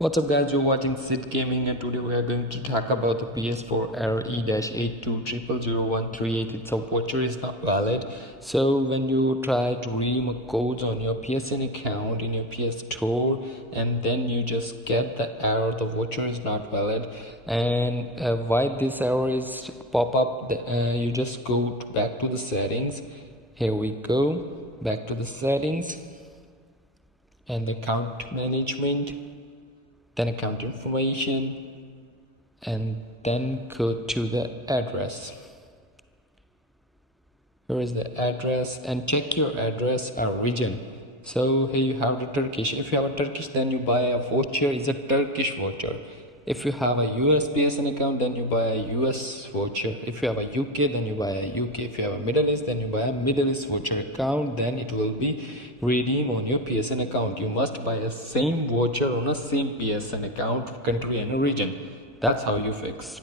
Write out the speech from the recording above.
What's up guys, you're watching Sid Gaming and today we are going to talk about the PS4 error E-82000138. Its voucher is not valid. So when you try to redeem a codes on your PSN account in your PS Store and then you just get the error, the voucher is not valid. And why this error is pop up, you just go back to the settings. Here we go, back to the settings and the account management, then account information, and then go to the address. Here is the address and check your address or region. So here you have the Turkish. If you have a Turkish, then you buy a voucher, is a Turkish voucher. If you have a US PSN account, then you buy a US voucher. If you have a UK, then you buy a UK. If you have a Middle East, then you buy a Middle East voucher account. Then it will be redeemed on your PSN account. You must buy a same voucher on a same PSN account, country and a region. That's how you fix.